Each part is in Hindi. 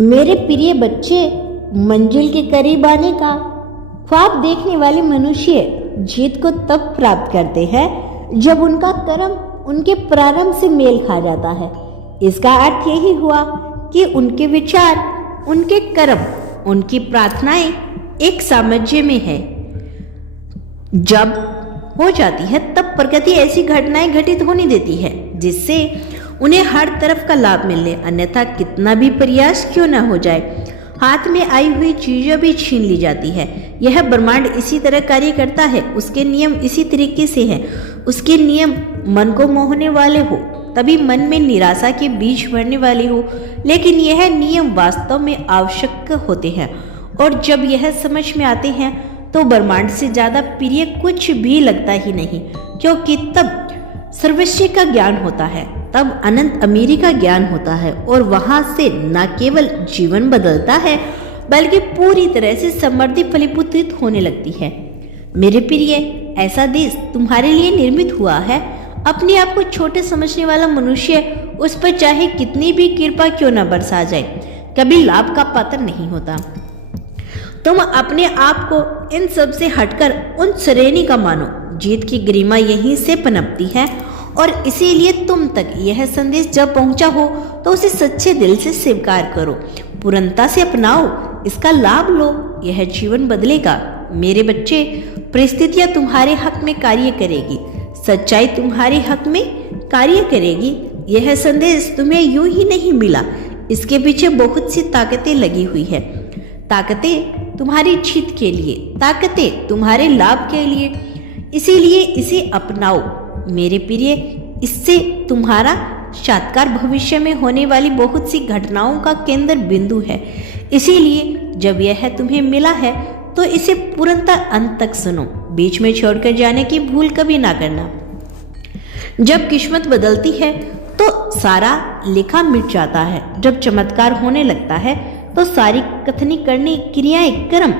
मेरे प्रिय बच्चे, मंजिल के करीब आने का ख्वाब देखने वाले मनुष्य जीत को तब प्राप्त करते हैं जब उनका कर्म उनके प्रारंभ से मेल खा जाता है। इसका अर्थ यही हुआ कि उनके विचार, उनके कर्म, उनकी प्रार्थनाएं एक सामंजस्य में है। जब हो जाती है तब प्रकृति ऐसी घटनाएं घटित होने देती है जिससे उन्हें हर तरफ का लाभ मिले, अन्यथा कितना भी प्रयास क्यों न हो जाए हाथ में आई हुई चीजें भी छीन ली जाती है। यह ब्रह्मांड इसी तरह कार्य करता है, उसके नियम इसी तरीके से हैं। उसके नियम मन को मोहने वाले हो तभी मन में निराशा के बीज भरने वाले हो, लेकिन यह नियम वास्तव में आवश्यक होते हैं और जब यह समझ में आते हैं तो ब्रह्मांड से ज्यादा प्रिय कुछ भी लगता ही नहीं, क्योंकि तब सर्वस्व का ज्ञान होता है, तब अनंत अमीरी का ज्ञान होता है और वहां से न केवल जीवन बदलता है बल्कि पूरी तरह से समृद्धि फलीभूत होने लगती है। मेरे प्रिय, ऐसा देश तुम्हारे लिए निर्मित हुआ है। अपने आप को छोटे समझने वाला मनुष्य उस पर चाहे कितनी भी कृपा क्यों न बरसा जाए, कभी लाभ का पात्र नहीं होता। तुम अपने आप को इन सब से हटकर उन श्रेणी का मानो। जीत की गरिमा यहीं से पनपती है और इसीलिए तुम तक यह संदेश जब पहुंचा हो तो उसे सच्चे दिल से स्वीकार करो, पूर्णता से अपनाओ, इसका लाभ लो, यह जीवन बदलेगा। मेरे बच्चे, परिस्थितियां तुम्हारे हक में कार्य करेगी, सच्चाई तुम्हारे हक में कार्य करेगी। यह संदेश तुम्हें यूं ही नहीं मिला, इसके पीछे बहुत सी ताकतें लगी हुई है। ताकतें तुम्हारी जीत के लिए, ताकतें तुम्हारे लाभ के लिए, इसीलिए इसे अपनाओ मेरे प्रिय। इससे तुम्हारा साक्षात्कार भविष्य में होने वाली बहुत सी घटनाओं का केंद्र बिंदु है। इसीलिए जब यह तुम्हें मिला है तो इसे पूर्णतः अंत तक सुनो, बीच में छोड़कर जाने की भूल कभी ना करना। जब किस्मत बदलती है तो सारा लिखा मिट जाता है। जब चमत्कार होने लगता है तो सारी कथनी करनी, क्रियाएं, कर्म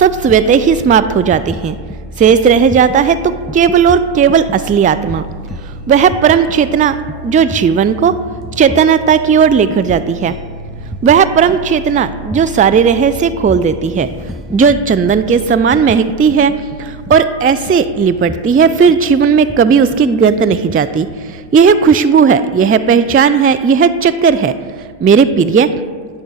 सब स्वतः ही समाप्त हो जाते हैं। शेष रह जाता है तो केवल और केवल असली आत्मा, वह परम चेतना जो जीवन को चेतनता की ओर लेकर जाती है, वह परम चेतना जो सारे रहस्य खोल देती है, जो चंदन के समान महकती है और ऐसे लिपटती है फिर जीवन में कभी उसकी गंध नहीं जाती। यह खुशबू है, यह पहचान है, यह चक्कर है मेरे प्रिय,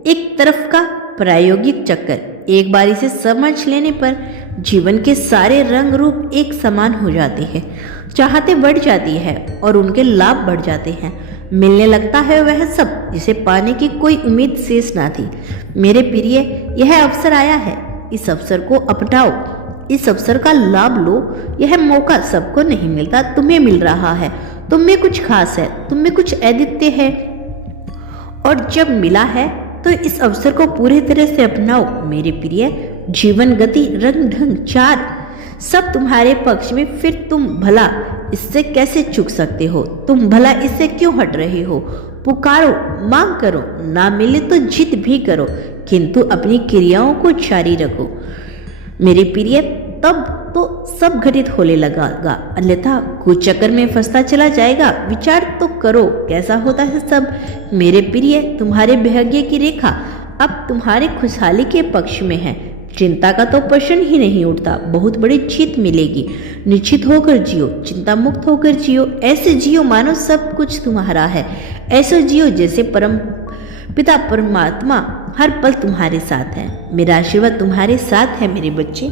एक तरफ का प्रायोगिक चक्कर। एक बार इसे समझ लेने पर जीवन के सारे रंग रूप एक समान हो जाते हैं, चाहते बढ़ जाती है और उनके लाभ बढ़ जाते हैं। मिलने लगता है वह सब जिसे पाने की कोई उम्मीद शेष ना थी। मेरे प्रिय, यह अवसर आया है, इस अवसर को अपनाओ, इस अवसर का लाभ लो। यह मौका सबको नहीं मिलता, तुम्हें मिल रहा है। तुम में कुछ खास है, तुम में कुछ अद्वितीय है और जब मिला है तो इस अवसर को पूरी तरह से अपनाओ मेरे प्रिय। जीवन, गति, रंग ढंग चार सब तुम्हारे पक्ष में, फिर तुम भला इससे कैसे चूक सकते हो? तुम भला इससे क्यों हट रहे हो? पुकारो, मांग करो, ना मिले तो जिद भी करो, किंतु अपनी क्रियाओं को जारी रखो मेरे प्रिय। तब तो सब घटित होने लगेगा, अन्यथा कुछ चक्कर में फंसता चला जाएगा। विचार तो करो कैसा होता है सब मेरे प्रिय। तुम्हारे भाग्य की रेखा अब तुम्हारे खुशहाली के पक्ष में है। चिंता का तो प्रश्न ही नहीं उठता, बहुत बड़ी जीत मिलेगी। निश्चित होकर जियो, चिंता मुक्त होकर जियो, ऐसे जियो मानो सब कुछ तुम्हारा है। ऐसे जियो जैसे परम पिता परमात्मा हर पल तुम्हारे साथ है। मेरा आशीर्वाद तुम्हारे साथ है मेरे बच्चे।